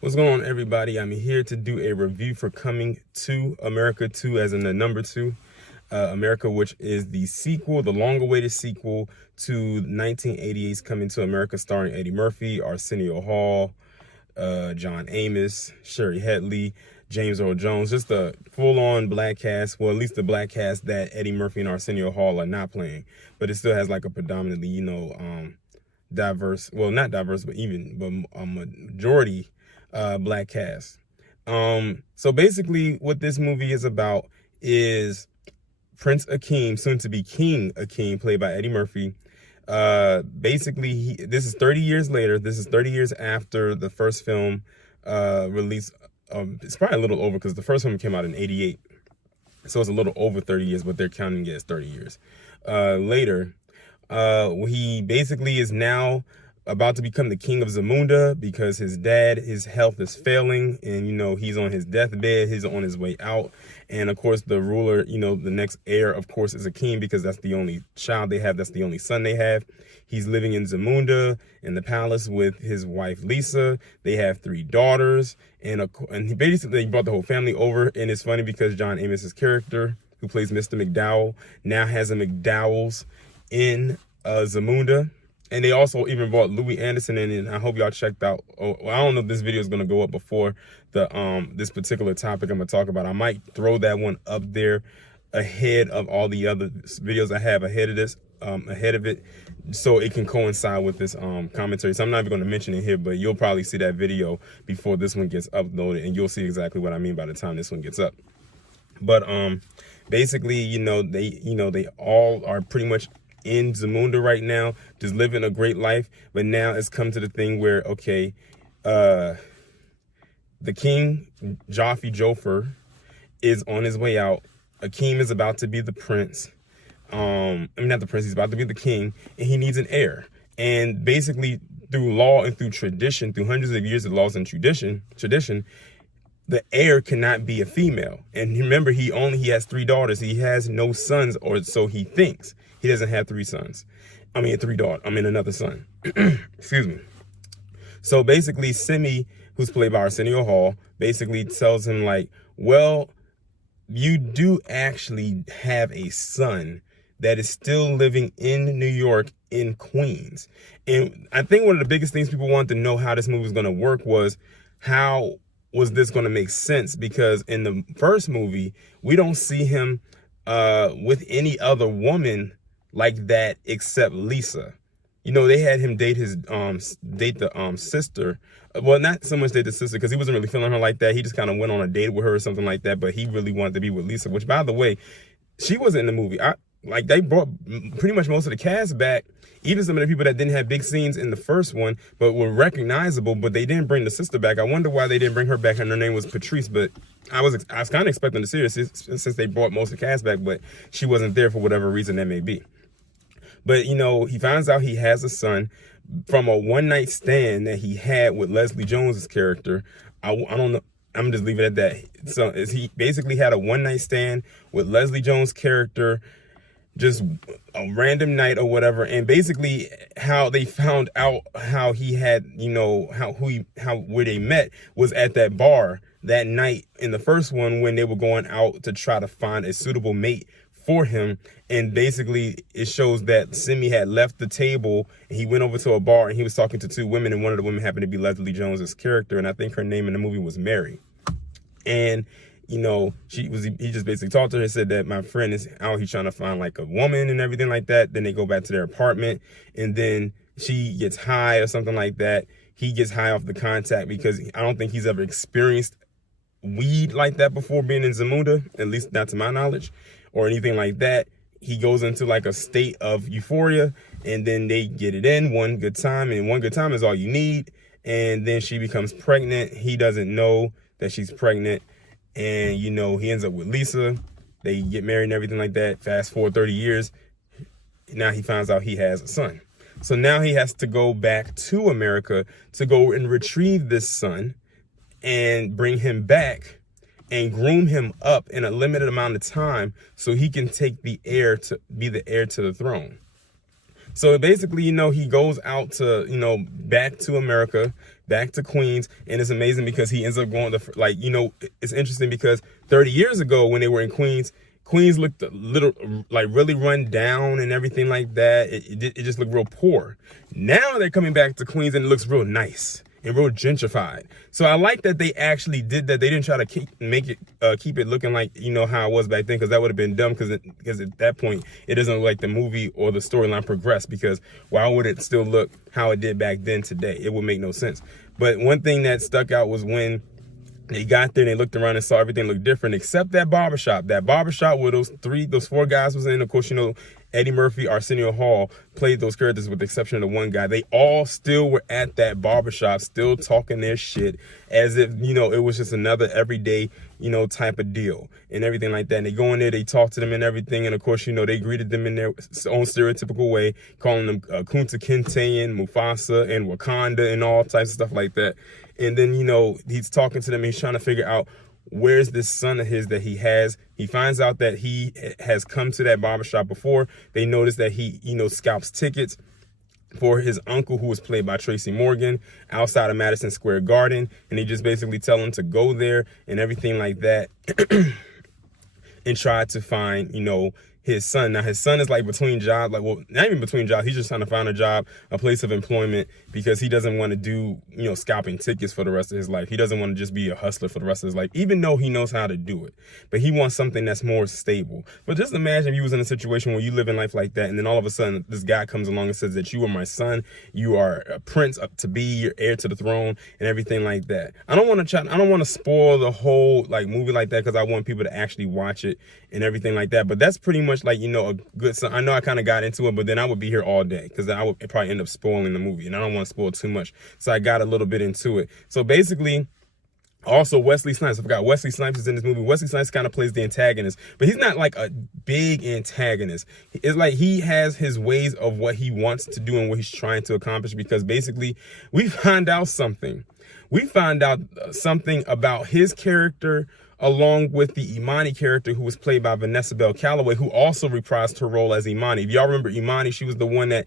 What's going on, everybody? I'm here to do a review for Coming to America 2, as in the number 2, America, which is the sequel, the long-awaited sequel to 1988's Coming to America, starring Eddie Murphy, Arsenio Hall, John Amos, Sherry Headley, James Earl Jones, just a full-on black cast. Well, at least the black cast that Eddie Murphy and Arsenio Hall are not playing, but it still has like a predominantly, diverse, well, not diverse, but a majority black cast. So basically what this movie is about is Prince Akeem, soon to be King Akeem, played by Eddie Murphy. Basically, this is 30 years later. This is 30 years after the first film release. It's probably a little over because the first one came out in 88. So it's a little over 30 years, but they're counting it as 30 years. Later, he basically is now about to become the king of Zamunda because his dad, his health is failing, and he's on his deathbed. He's on his way out, and of course the ruler, the next heir, of course, is Akeem because that's the only child they have. That's the only son they have. He's living in Zamunda in the palace with his wife Lisa. They have 3 daughters, and he basically brought the whole family over. And it's funny because John Amos's character, who plays Mr. McDowell, now has a McDowell's in Zamunda. And they also even brought Louis Anderson in, and I hope y'all checked out. Oh, well, I don't know if this video is gonna go up before the this particular topic I'm gonna talk about. I might throw that one up there ahead of all the other videos I have ahead of this, ahead of it, so it can coincide with this commentary. So I'm not even gonna mention it here, but you'll probably see that video before this one gets uploaded, and you'll see exactly what I mean by the time this one gets up. But basically, they all are pretty much in Zamunda right now, just living a great life. But now it's come to the thing where, okay, the king, Joffrey, is on his way out. Akeem is about to be the prince. Not the prince, he's about to be the king, and he needs an heir. And basically, through law and through tradition, through hundreds of years of laws and tradition, the heir cannot be a female. And remember, he has 3 daughters. He has no sons, or so he thinks. He doesn't have 3 sons. 3 daughters. Another son. Excuse me. So basically, Semmi, who's played by Arsenio Hall, basically tells him like, well, you do actually have a son that is still living in New York, in Queens. And I think one of the biggest things people wanted to know how this movie was going to work was, how was this going to make sense? Because in the first movie, we don't see him with any other woman like that except Lisa. They had him date the sister. Well, not so much date the sister because he wasn't really feeling her like that. He just kind of went on a date with her or something like that. But he really wanted to be with Lisa, which, by the way, she wasn't in the movie. They brought pretty much most of the cast back, even some of the people that didn't have big scenes in the first one, but were recognizable, but they didn't bring the sister back. I wonder why they didn't bring her back, and her name was Patrice, but I was kind of expecting to see her since they brought most of the cast back, but she wasn't there for whatever reason that may be. But, he finds out he has a son from a one-night stand that he had with Leslie Jones's character. I don't know. I'm just leaving it at that. So he basically had a one-night stand with Leslie Jones' character, just a random night or whatever. And basically how they found out how he had, where they met was at that bar that night in the first one when they were going out to try to find a suitable mate for him. And basically it shows that Semmi had left the table and he went over to a bar and he was talking to 2 women, and one of the women happened to be Leslie Jones's character, and I think her name in the movie was Mary. And he just basically talked to her and said that my friend is out, he's trying to find like a woman and everything like that. Then they go back to their apartment, and then she gets high or something like that. He gets high off the contact because I don't think he's ever experienced weed like that before being in Zamunda, at least not to my knowledge, or anything like that. He goes into like a state of euphoria, and then they get it in one good time, and one good time is all you need. And then she becomes pregnant. He doesn't know that she's pregnant, and he ends up with Lisa. They get married and everything like that. Fast forward 30 years, now he finds out he has a son. So now he has to go back to America to go and retrieve this son and bring him back and groom him up in a limited amount of time so he can take the heir to be the heir to the throne. So basically, he goes out to, back to America back to Queens, and it's amazing because he ends up going to, like, you know, it's interesting because 30 years ago when they were in Queens, Queens looked a little, like, really run down and everything like that. It just looked real poor. Now they're coming back to Queens and it looks real nice and real gentrified. So I like that they actually did that. They didn't try to keep it looking like, you know, how it was back then, because that would have been dumb, because at that point it doesn't look like the movie or the storyline progressed, because why would it still look how it did back then today? It would make no sense. But one thing that stuck out was when they got there and they looked around and saw everything looked different except that barbershop. That barbershop where those four guys was in. Of course, you know, Eddie Murphy, Arsenio Hall played those characters with the exception of the one guy. They all still were at that barbershop, still talking their shit as if, you know, it was just another everyday, you know, type of deal and everything like that. And they go in there, they talk to them and everything. And of course, you know, they greeted them in their own stereotypical way, calling them Kunta Kinte and Mufasa and Wakanda and all types of stuff like that. And then, you know, he's talking to them and he's trying to figure out where's this son of his that he has. He finds out that he has come to that barbershop before. They notice that he, you know, scalps tickets for his uncle, who was played by Tracy Morgan, outside of Madison Square Garden. And they just basically tell him to go there and everything like that and try to find, you know, his son. Now, his son is like between jobs, like, well, not even between jobs. He's just trying to find a job, a place of employment, because he doesn't want to do, you know, scalping tickets for the rest of his life. He doesn't want to just be a hustler for the rest of his life, even though he knows how to do it. But he wants something that's more stable. But just imagine if you was in a situation where you live in life like that, and then all of a sudden this guy comes along and says that you are my son, you are a prince up to be, your heir to the throne, and everything like that. I don't want to spoil the whole like movie like that, because I want people to actually watch it and everything like that. But that's pretty much like, you know, a good son. I know I kind of got into it, but then I would be here all day, because I would probably end up spoiling the movie, and I don't want to spoil too much. So I got a little bit into it. So basically, also Wesley Snipes, I forgot, Wesley Snipes is in this movie. Wesley Snipes kind of plays the antagonist, but he's not like a big antagonist. It's like he has his ways of what he wants to do and what he's trying to accomplish, because basically we find out something. We find out something about his character, along with the Imani character, who was played by Vanessa Bell Calloway, who also reprised her role as Imani. If y'all remember Imani, she was the one that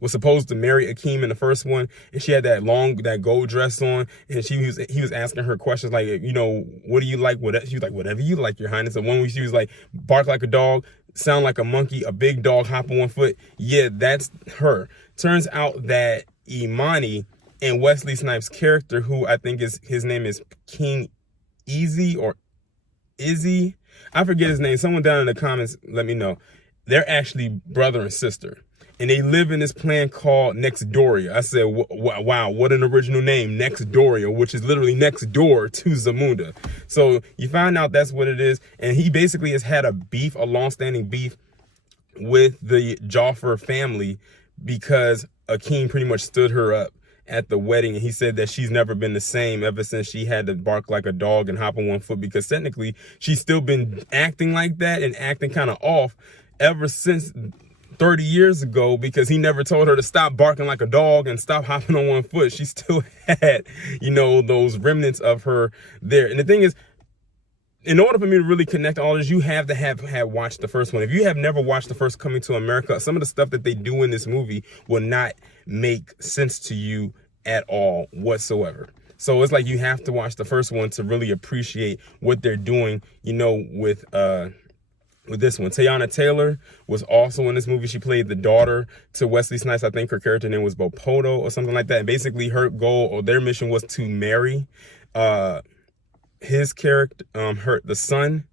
was supposed to marry Akeem in the first one, and she had that gold dress on, and he was asking her questions like, you know, what do you like? She was like, whatever you like, Your Highness. And one where she was like, bark like a dog, sound like a monkey, a big dog, hop on one foot. Yeah, that's her. Turns out that Imani and Wesley Snipes' character, who I think his name is King Easy or Izzy, I forget his name. Someone down in the comments, let me know. They're actually brother and sister, and they live in this plan called Nextdoria. I said, wow, what an original name, Nextdoria, which is literally next door to Zamunda. So you find out that's what it is, and he basically has had a long-standing beef with the Jaffer family, because Akeem pretty much stood her up at the wedding, and he said that she's never been the same ever since she had to bark like a dog and hop on one foot, because technically she's still been acting like that and acting kind of off ever since 30 years ago, because he never told her to stop barking like a dog and stop hopping on one foot. She still had, you know, those remnants of her there. And the thing is, in order for me to really connect all this, you have to have watched the first one. If you have never watched the first Coming to America, some of the stuff that they do in this movie will not make sense to you at all whatsoever. So it's like you have to watch the first one to really appreciate what they're doing, you know, with this one. Teyana Taylor was also in this movie. She played the daughter to Wesley Snipes. I think her character name was Bopoto or something like that. And basically her goal, or their mission, was to marry his character, the son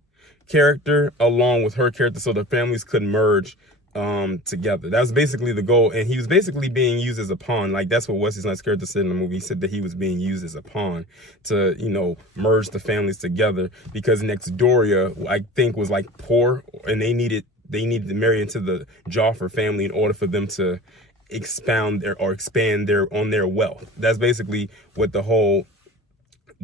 character, along with her character, so the families could merge together. That was basically the goal, and he was basically being used as a pawn. Like, that's what Wesley Snipes' character said in the movie. He said that he was being used as a pawn to, you know, merge the families together, because Nextdoria, I think, was like poor, and they needed to marry into the Jaffer family in order for them to expand on their wealth. That's basically what the whole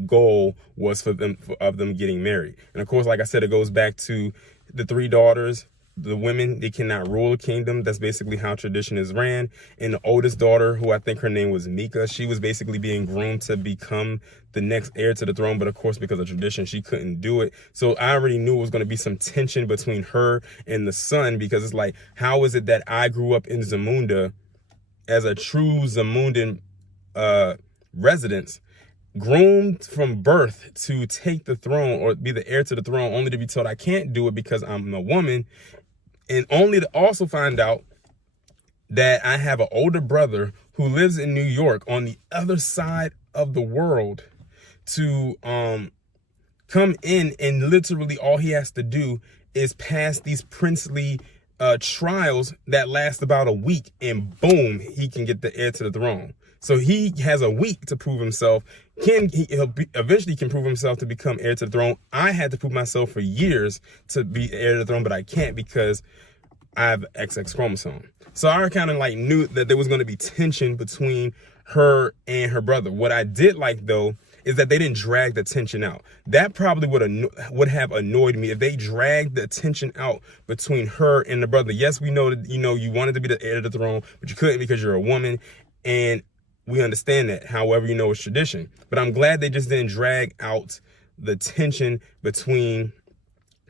goal was of them getting married. And of course, like I said, it goes back to the three daughters. The women, they cannot rule a kingdom. That's basically how tradition is ran. And the oldest daughter, who I think her name was Mika, she was basically being groomed to become the next heir to the throne. But of course, because of tradition, she couldn't do it. So I already knew it was going to be some tension between her and the son, because it's like, how is it that I grew up in Zamunda as a true Zamundan residence, groomed from birth to take the throne or be the heir to the throne, only to be told I can't do it because I'm a woman, and only to also find out that I have an older brother who lives in New York on the other side of the world to come in, and literally all he has to do is pass these princely trials that last about a week, and boom, he can get the heir to the throne. So he has a week to prove himself. Eventually can prove himself to become heir to the throne. I had to prove myself for years to be heir to the throne, but I can't because I have XX chromosome. So I kind of like knew that there was going to be tension between her and her brother. What I did like though is that they didn't drag the tension out. That probably would have annoyed me if they dragged the tension out between her and the brother. Yes, we know that you wanted to be the heir to the throne, but you couldn't because you're a woman, and we understand that. However, it's tradition. But I'm glad they just didn't drag out the tension between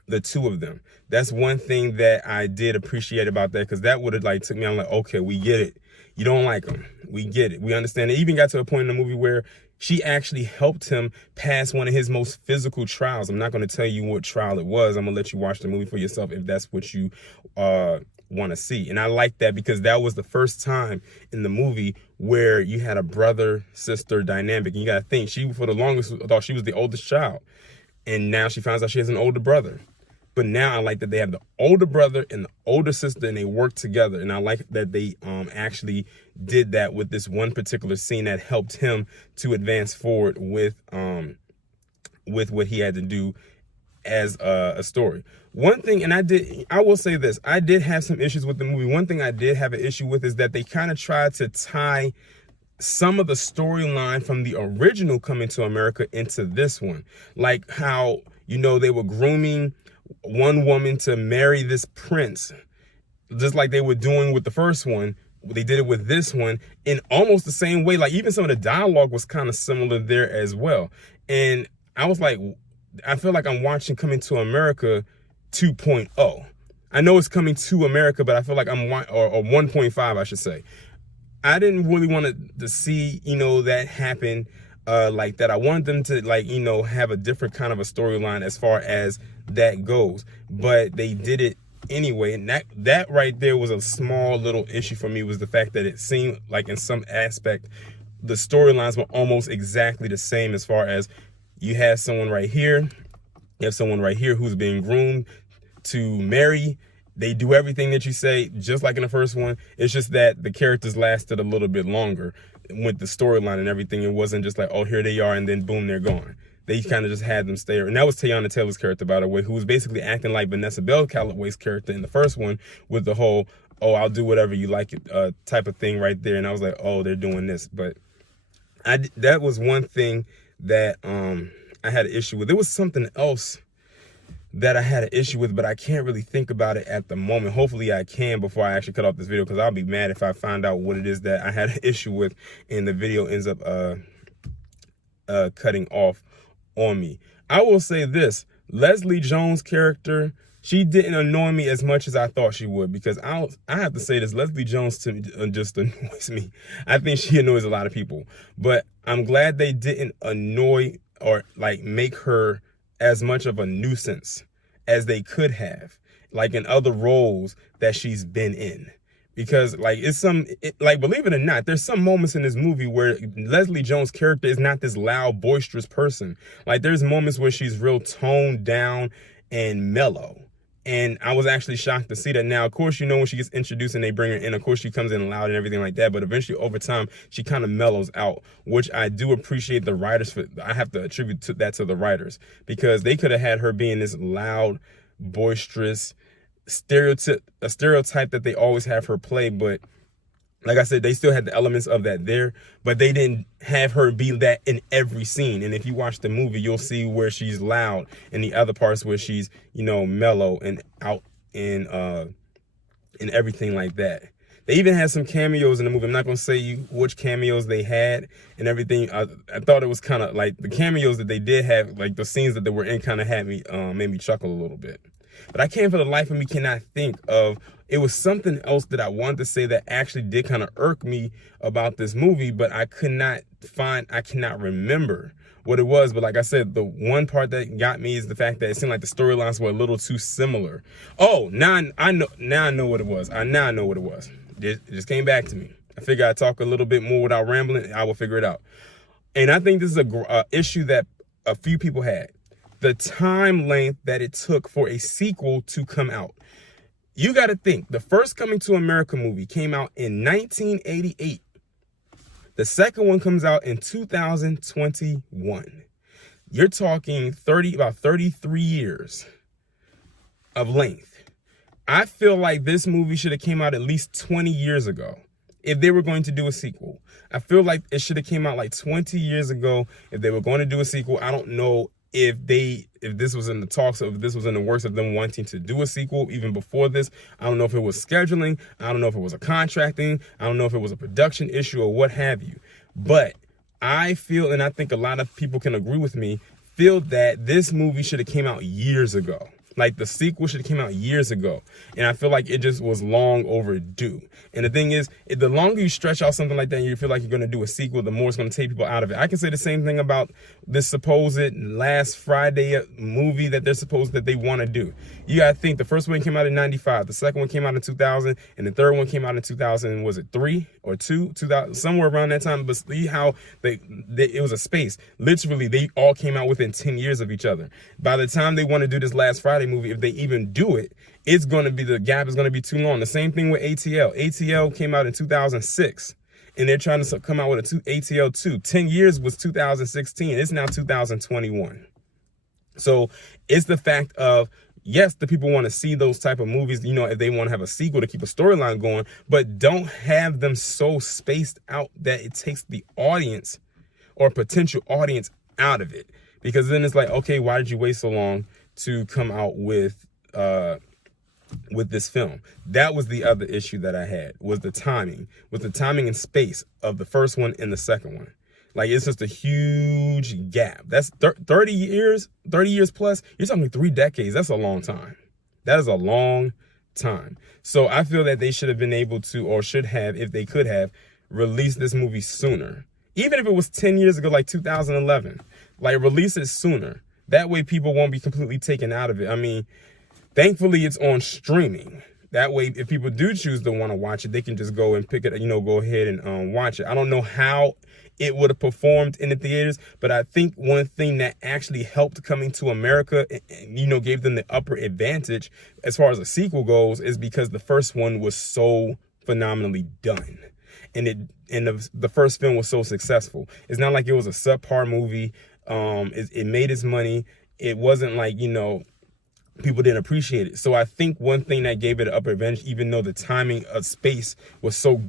the two of them. That's one thing that I did appreciate about that, because that would have like took me on like, okay, we get it. You don't like him. We get it. We understand. It even got to a point in the movie where she actually helped him pass one of his most physical trials. I'm not going to tell you what trial it was. I'm going to let you watch the movie for yourself if that's what you want to see. And I like that because that was the first time in the movie where you had a brother-sister dynamic. And you got to think, she for the longest thought she was the oldest child. And now she finds out she has an older brother. But now I like that they have the older brother and the older sister, and they work together. And I like that they actually did that with this one particular scene that helped him to advance forward with what he had to do as a story. One thing, and I will say this, I did have some issues with the movie. One thing I did have an issue with is that they kind of tried to tie some of the storyline from the original Coming to America into this one. Like how, they were grooming one woman to marry this prince, just like they were doing with the first one. They did it with this one in almost the same way. Like even some of the dialogue was kind of similar there as well. And I was like, I feel like I'm watching Coming to America 2.0. I know it's Coming to America, but I feel like or 1.5, I should say. I didn't really want to see, that happen like that. I wanted them to have a different kind of a storyline as far as that goes, but they did it anyway. And that right there was a small little issue for me, was the fact that it seemed like in some aspect the storylines were almost exactly the same, as far as you have someone right here, you have someone right here who's being groomed to marry. They do everything that you say, just like in the first one. It's just that the characters lasted a little bit longer with the storyline and everything. It wasn't just like, oh, here they are, and then boom, they're gone. They kind of just had them stay. And that was Teyana Taylor's character, by the way, who was basically acting like Vanessa Bell Calloway's character in the first one, with the whole, oh, I'll do whatever you like type of thing right there. And I was like, oh, they're doing this. But that was one thing that I had an issue with. There was something else that I had an issue with, but I can't really think about it at the moment. Hopefully I can before I actually cut off this video, because I'll be mad if I find out what it is that I had an issue with and the video ends up cutting off on me. I will say this, Leslie Jones' character, she didn't annoy me as much as I thought she would, because I have to say this, Leslie Jones to me just annoys me. I think she annoys a lot of people, but I'm glad they didn't annoy or like make her as much of a nuisance as they could have, like in other roles that she's been in. Because like believe it or not, there's some moments in this movie where Leslie Jones' character is not this loud, boisterous person. Like there's moments where she's real toned down and mellow. And I was actually shocked to see that. Now, of course, when she gets introduced and they bring her in, of course, she comes in loud and everything like that. But eventually, over time, she kind of mellows out, which I do appreciate the writers for. I have to attribute that to the writers, because they could have had her being this loud, boisterous, a stereotype that they always have her play. But like I said, they still had the elements of that there, but they didn't have her be that in every scene. And if you watch the movie, you'll see where she's loud and the other parts where she's, mellow and out in everything like that. They even had some cameos in the movie. I'm not going to say you which cameos they had and everything. I thought it was kind of like the cameos that they did have, like the scenes that they were in, kind of had me, made me chuckle a little bit. But I can't for the life of me cannot think of, it was something else that I wanted to say that actually did kind of irk me about this movie, but I cannot remember what it was. But like I said, the one part that got me is the fact that it seemed like the storylines were a little too similar. Oh, now I know what it was. Now I know what it was. It just came back to me. I figure I'd talk a little bit more without rambling. I will figure it out. And I think this is a issue that a few people had. The time length that it took for a sequel to come out. You got to think, the first Coming to America movie came out in 1988. The second one comes out in 2021. You're talking about 33 years of length. I feel like this movie should have came out at least 20 years ago if they were going to do a sequel. I feel like it should have came out like 20 years ago if they were going to do a sequel. I don't know if this was in the talks, or if this was in the works of them wanting to do a sequel even before this. I don't know if it was scheduling. I don't know if it was a contracting. I don't know if it was a production issue or what have you. But I feel, and I think a lot of people can agree with me, feel that this movie should have came out years ago. Like the sequel should have came out years ago. And I feel like it just was long overdue. And the thing is, the longer you stretch out something like that and you feel like you're going to do a sequel, the more it's going to take people out of it. I can say the same thing about this supposed last Friday movie that they want to do. You got to think the first one came out in 95. The second one came out in 2000. And the third one came out in 2000. Was it 3 or 2? 2000, somewhere around that time. But see how it was a space. Literally, they all came out within 10 years of each other. By the time they want to do this last Friday movie, if they even do it, it's going to be, the gap is going to be too long. The same thing with ATL. ATL came out in 2006, and they're trying to come out with ATL 2. 10 years was 2016. It's now 2021. So it's the fact of, yes, the people want to see those type of movies, you know, if they want to have a sequel to keep a storyline going, but don't have them so spaced out that it takes the audience or potential audience out of it. Because then it's like, okay, why did you wait so long to come out with this film? That was the other issue that I had, was the timing and space of the first one and the second one. Like, it's just a huge gap. That's 30 years plus. You're talking 3 decades. That's a long time. That is a long time. So I feel that they should have been able to, or should have, if they could have, released this movie sooner. Even if it was 10 years ago, like 2011, like, release it sooner. That way people won't be completely taken out of it. I mean, thankfully it's on streaming. That way, if people do choose to want to watch it, they can just go and pick it, you know, go ahead and watch it. I don't know how it would have performed in the theaters, but I think one thing that actually helped Coming to America, you know, gave them the upper advantage as far as a sequel goes, is because the first one was so phenomenally done. And the first film was so successful. It's not like it was a subpar movie. It made its money. It wasn't like, you know, people didn't appreciate it. So I think one thing that gave it an upper advantage, even though the timing of space was so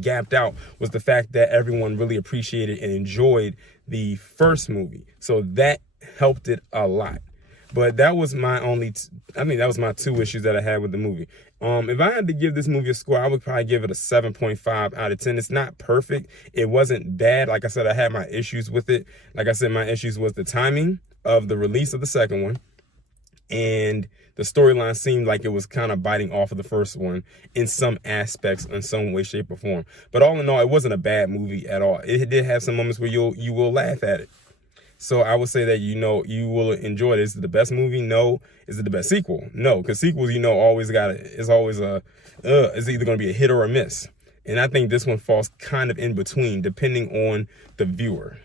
gapped out, was the fact that everyone really appreciated and enjoyed the first movie. So that helped it a lot. But that was my that was my 2 issues that I had with the movie. If I had to give this movie a score, I would probably give it a 7.5 out of 10. It's not perfect. It wasn't bad. Like I said, I had my issues with it. Like I said, my issues was the timing of the release of the second one. And the storyline seemed like it was kind of biting off of the first one in some aspects, in some way, shape, or form. But all in all, it wasn't a bad movie at all. It did have some moments where you will laugh at it. So I would say that, you know, you will enjoy it. Is it the best movie? No. Is it the best sequel? No, because sequels, you know, it's either going to be a hit or a miss. And I think this one falls kind of in between, depending on the viewer.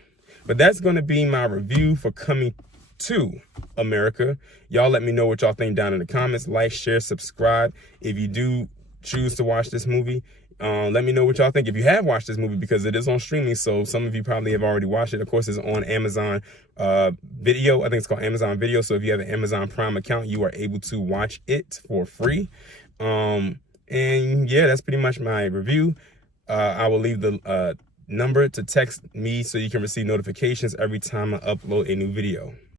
But that's going to be my review for Coming to America. Y'all let me know what y'all think down in the comments. Like, share, subscribe. If you do choose to watch this movie, let me know what y'all think. If you have watched this movie, because it is on streaming, so some of you probably have already watched it. Of course, it's on Amazon Video. I think it's called Amazon Video. So if you have an Amazon Prime account, you are able to watch it for free. And yeah, that's pretty much my review. I will leave the number to text me so you can receive notifications every time I upload a new video.